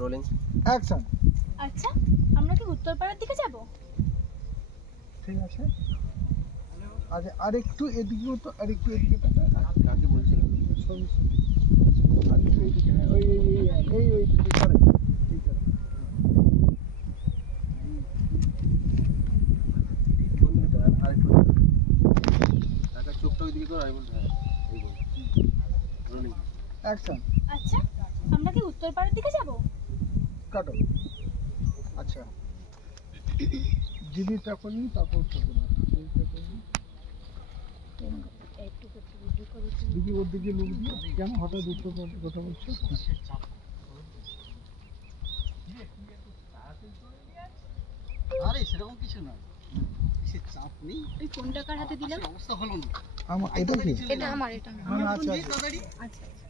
Rolling action. আচ্ছা আমরা কি উত্তরপাড়ার দিকে যাব? ঠিক আছে, আচ্ছা আরেকটু এদিকে তো, আরেকটু এদিকে কাকে বলছিস? আরেকটু এদিকে, ওই দিকে করে ঠিক আছে। আরেকটু কাকা চোখটা ওইদিকে কর, আমি বলছি এই বল রোলিং অ্যাকশন। আচ্ছা আমরা কি উত্তরপাড়ার দিকে যাব? কাটো। আচ্ছা দিদি তখনই তারপর দিদি ওর দিকে লোক দিয়ে কেন হঠাৎ উত্তর কথা বলছো? আরে সেরকম কিছু না, কিসের চাপ নেই। এই কোন টাকার হাতে দিলাম? অবস্থা হলো না আমার এটা কি? এটা আমার, এটা আমার। আচ্ছা আচ্ছা